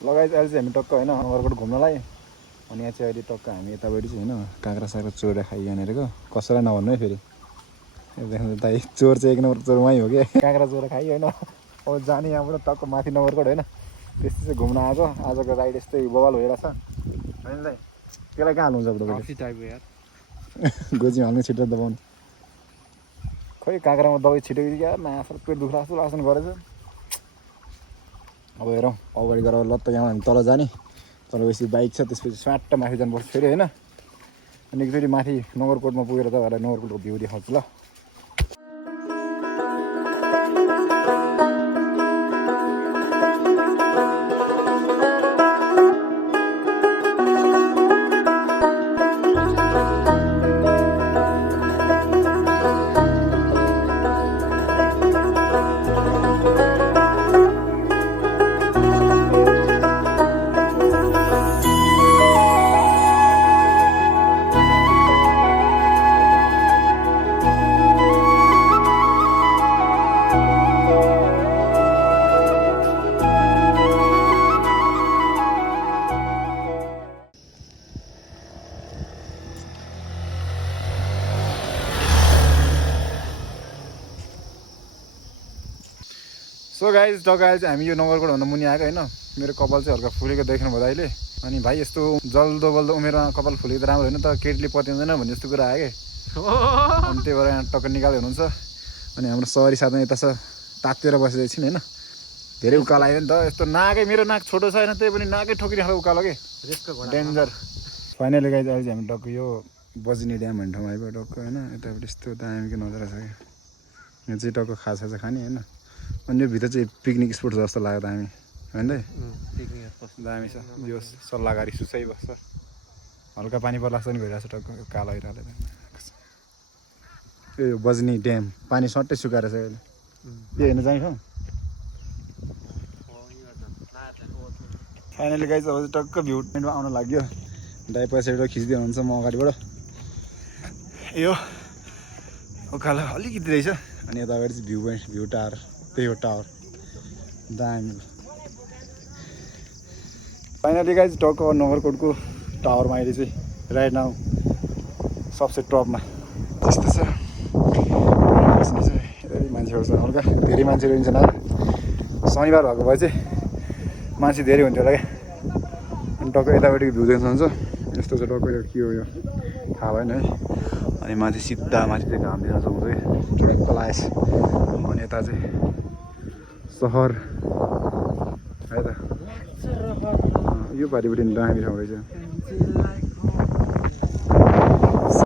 लगाइज अहिले चाहिँ हामी टक्क होइन नगरकोट घुम्नलाई अनि यहाँ चाहिँ अहिले टक्क हामी यतापट्टि चाहिँ होइन काँक्रा साक्रा चोरेर खाइ यहाँनिरको कसैलाई नभन्नु है फेरि दाइ चोर चाहिँ 1 नम्बर चोर उहीँ हो कि काँक्रा चोरेर खाइ होइन अब जाने यहाँबाट टक्क माथि नगरकोट होइन त्यस्तै चाहिँ घुम्न आएको आजको राइड यस्तै बवाल भइरहेछ होइन दाइ त्यसलाई कहाँ हाल्नुहुन्छ गोजीमा हाल्नु छिटो दबाउनु खोइ काँक्रामा दबाई छिटेको क्या मासु पेट दुख्ला जस्तो लासन गरेछ अब हेरौँ अगाडि गएर लत्त यहाँ हामी तल जाने तल गएपछि बाइक छ त्यसपछि स्वाट्ट माथि जानुपर्छ फेरि होइन अनि फेरि माथि नगरकोटमा पुगेर तपाईँहरूलाई नगरकोटको भ्यू देखाउँछु ल सो गाइज टक्क हामी यो नगरकोटभन्दा मुनि आएको होइन मेरो कपाल चाहिँ हल्का फुलेको देख्नु भयो अहिले अनि भाइ यस्तो जल्दो बल्दो उमेरमा कपाल फुलेको त राम्रो होइन त केटीले पत्याउँदैन भन्ने जस्तो कुरा आयो कि अनि त्यही भएर यहाँ टक्क निकाल्दै हुनुहुन्छ अनि हाम्रो सहरी साथमा यता छ तातेर बसेको एकछिन होइन धेरै उकालो आयो नि त यस्तो नाकै मेरो नाक छोटो छ होइन त्यही पनि नाकै ठोकिने खालको उकालो के डेन्जर फाइनली गाइज अहिले चाहिँ हामी टक्क यो बजनी ड्याम भन्ने ठाउँमा आइपुग्यो टक्क होइन यतापट्टि यस्तो दामीको नजारा छ क्या यहाँ चाहिँ टक्क खाजा खाने होइन अनि यो भित्र चाहिँ पिकनिक स्पोट जस्तो लाग्यो दामी होइन दामी छ यो सल्लाहकारी सुसाइ बस्छ हल्का पानी पर्ला जस्तो नि भइरहेको छ टक्क कालो आइरहेको यो बजनी ड्याम पानी सट्टै सुकाएर छ अहिले यो हेर्नु जान्छौँ फाइनली गाइज अब टक्क भ्यू पोइन्टमा आउन लाग्यो दाइ पछाडिबाट खिच्दै हुनुहुन्छ म अगाडिबाट यो उकालो अलिकति रहेछ अनि यता अगाडि चाहिँ भ्यू पोइन्ट भ्यू टावर त्यही हो टावर दामी फाइनली गाइज टक्क नगरकोटको टावरमा अहिले चाहिँ राइट नाउ सबसे टपमा त्यस्तो छ मान्छेहरू छ हल्का धेरै मान्छेहरू हिँड्छन् आज शनिबार भएको भए चाहिँ मान्छे धेरै हुन्थ्यो होला क्या अनि टक्क यतापट्टि भ्यू देख्न सक्नुहुन्छ यस्तो चाहिँ टक्क यो के हो यो थाहा भएन है अनि माथि सिधा माथि चाहिँ घाम दिन सक्नुहुन्छ कि चुक्क लागेछ अनि यता चाहिँ सहर है त यो पारिपट्टि दामी ठाउँ रहेछ